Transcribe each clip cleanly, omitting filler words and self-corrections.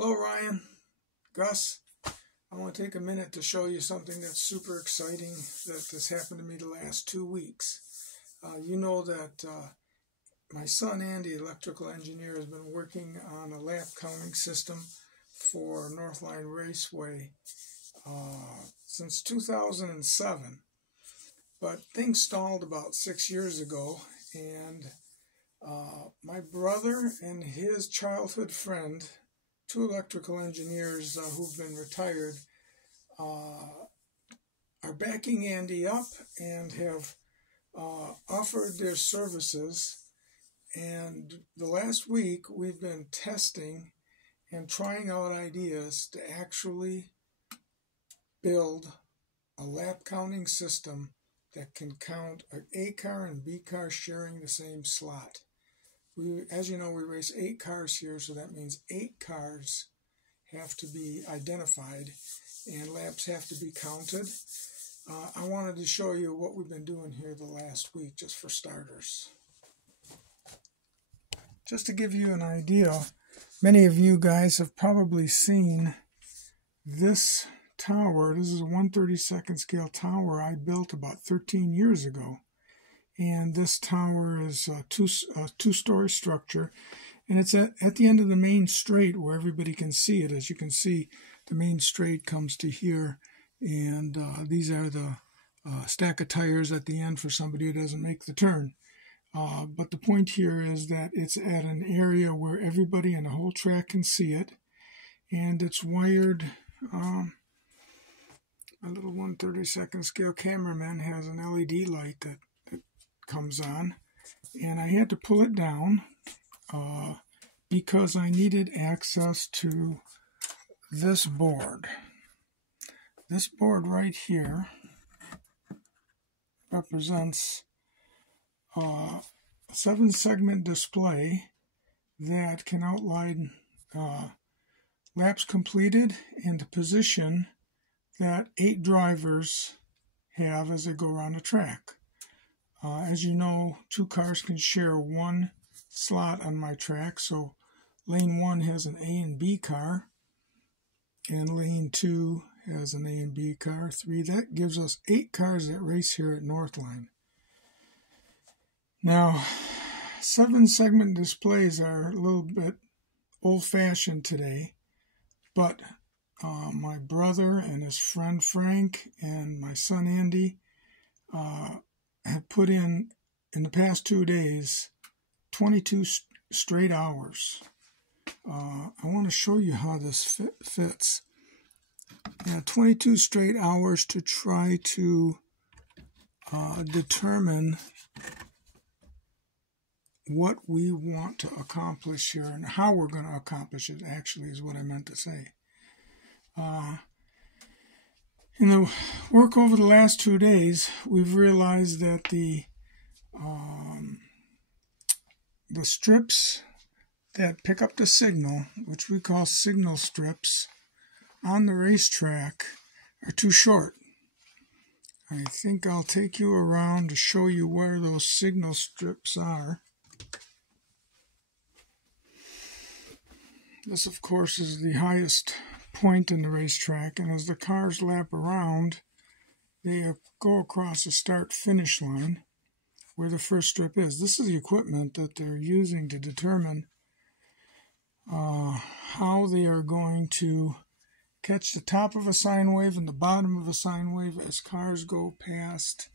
Hello Ryan, Gus. I want to take a minute to show you something that's super exciting that has happened to me the last 2 weeks. You know that my son Andy, electrical engineer, has been working on a lap counting system for Northline Raceway since 2007. But things stalled about 6 years ago, and my brother and his childhood friend, two electrical engineers who've been retired, are backing Andy up and have offered their services. And the last week we've been testing and trying out ideas to actually build a lap counting system that can count an A car and B car sharing the same slot. As you know, we race 8 cars here, so that means 8 cars have to be identified and laps have to be counted. I wanted to show you what we've been doing here the last week, just for starters. Just to give you an idea, many of you guys have probably seen this tower. This is a 1/32 scale tower I built about 13 years ago. And this tower is a two-story structure, and it's at the end of the main straight where everybody can see it. As you can see, the main straight comes to here, and these are the stack of tires at the end for somebody who doesn't make the turn. But the point here is that it's at an area where everybody in the whole track can see it, and it's wired. A little 1/32 scale cameraman has an LED light that comes on, and I had to pull it down because I needed access to this board. This board right here represents a 7-segment display that can outline laps completed and the position that 8 drivers have as they go around the track. As you know, 2 cars can share 1 slot on my track, so lane 1 has an A and B car, and lane 2 has an A and B car. 3, that gives us 8 cars that race here at Northline. Now, 7-segment displays are a little bit old-fashioned today, but my brother and his friend Frank and my son Andy have put in the past 2 days 22 straight hours. I want to show you how this fits. 22 straight hours to try to determine what we want to accomplish here and how we're going to accomplish it, actually, is what I meant to say. In the work over the last 2 days, we've realized that the strips that pick up the signal, which we call signal strips, on the racetrack are too short. I think I'll take you around to show you where those signal strips are. This, of course, is the highest point in the racetrack, and as the cars lap around, they go across the start-finish line where the first strip is. This is the equipment that they're using to determine how they are going to catch the top of a sine wave and the bottom of a sine wave as cars go past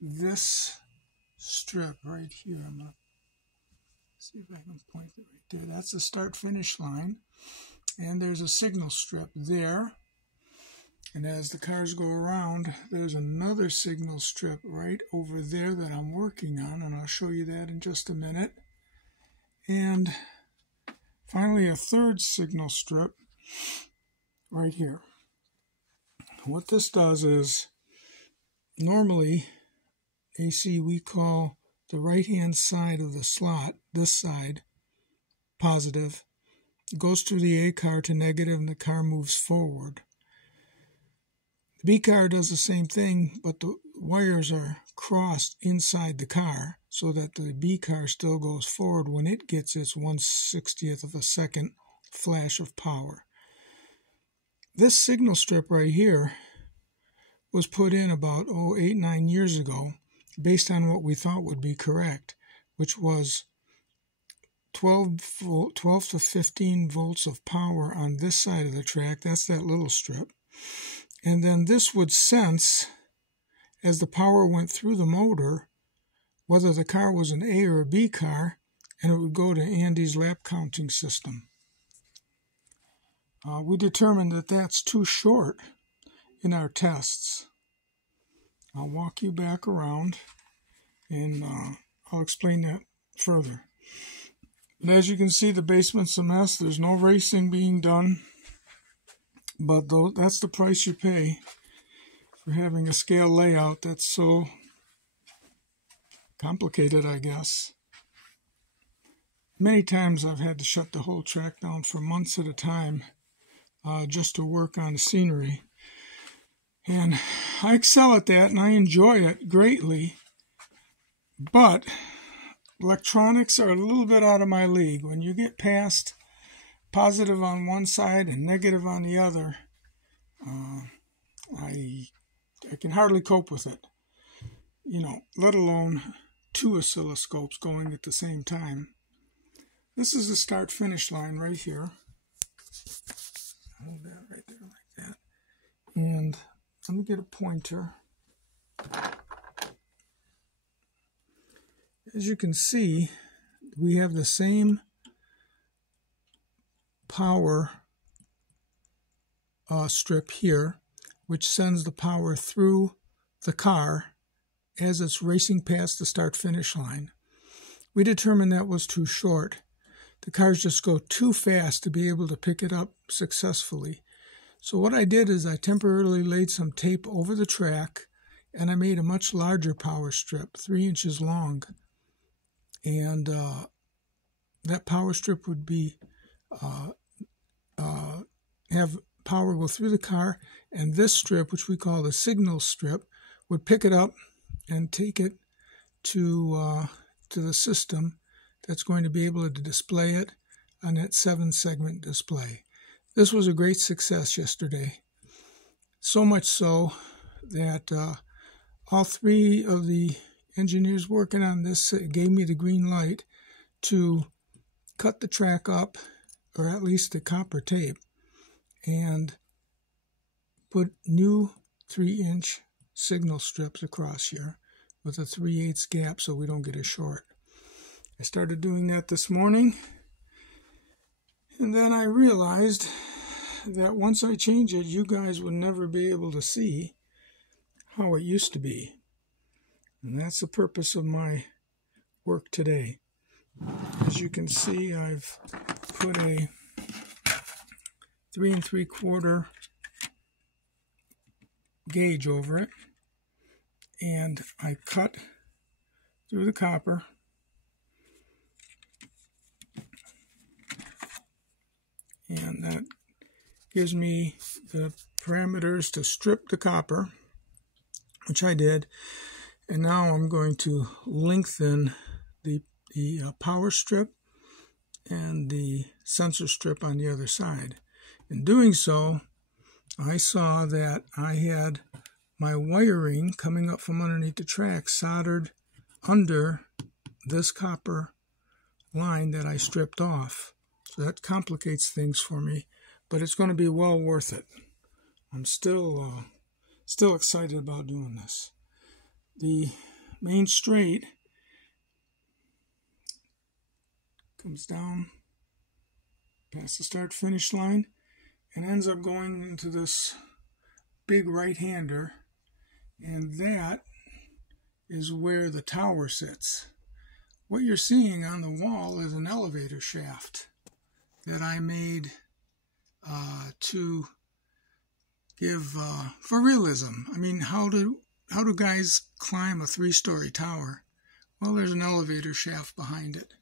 this strip right here. I'm going to see if I can point it right there. That's the start-finish line. And there's a signal strip there. And as the cars go around, there's another signal strip right over there that I'm working on, and I'll show you that in just a minute. And finally, a third signal strip right here. What this does is, normally, AC, we call the right-hand side of the slot, this side, positive. It goes through the A car to negative, and the car moves forward. The B car does the same thing, but the wires are crossed inside the car so that the B car still goes forward when it gets its 1/60th of a second flash of power. This signal strip right here was put in about 8-9 years ago based on what we thought would be correct, which was 12 to 15 volts of power on this side of the track. That's that little strip. And then this would sense, as the power went through the motor, whether the car was an A or a B car, and it would go to Andy's lap counting system. We determined that that's too short in our tests. I'll walk you back around, and I'll explain that further. And as you can see, the basement's a mess. There's no racing being done, but that's the price you pay for having a scale layout that's so complicated, I guess. Many times I've had to shut the whole track down for months at a time just to work on the scenery. And I excel at that, and I enjoy it greatly, but electronics are a little bit out of my league. When you get past positive on one side and negative on the other, I can hardly cope with it, let alone 2 oscilloscopes going at the same time. This is the start-finish line right here. Hold that right there like that. And let me get a pointer. As you can see, we have the same power strip here, which sends the power through the car as it's racing past the start-finish line. We determined that was too short. The cars just go too fast to be able to pick it up successfully. So what I did is I temporarily laid some tape over the track, and I made a much larger power strip, 3 inches long. And that power strip would be have power go through the car, and this strip, which we call the signal strip, would pick it up and take it to the system that's going to be able to display it on that 7-segment display. This was a great success yesterday, so much so that all 3 of the engineers working on this gave me the green light to cut the track up, or at least the copper tape, and put new 3-inch signal strips across here with a 3/8 gap so we don't get a short. I started doing that this morning, and then I realized that once I change it, you guys would never be able to see how it used to be. And that's the purpose of my work today. As you can see, I've put a 3 3/4 gauge over it, and I cut through the copper, and that gives me the parameters to strip the copper, which I did. And now I'm going to lengthen the power strip and the sensor strip on the other side. In doing so, I saw that I had my wiring coming up from underneath the track soldered under this copper line that I stripped off. So that complicates things for me, but it's going to be well worth it. I'm still excited about doing this. The main straight comes down past the start-finish line and ends up going into this big right-hander, and that is where the tower sits. What you're seeing on the wall is an elevator shaft that I made to give for realism. I mean, how do guys climb a 3-story tower? Well, there's an elevator shaft behind it,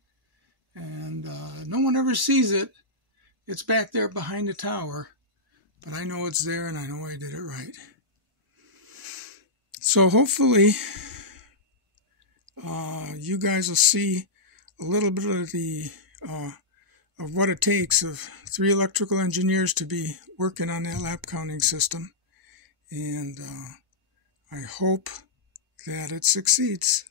and no one ever sees it. It's back there behind the tower, but I know it's there, and I know I did it right. So hopefully you guys will see a little bit of the of what it takes of 3 electrical engineers to be working on that lap counting system. And I hope that it succeeds.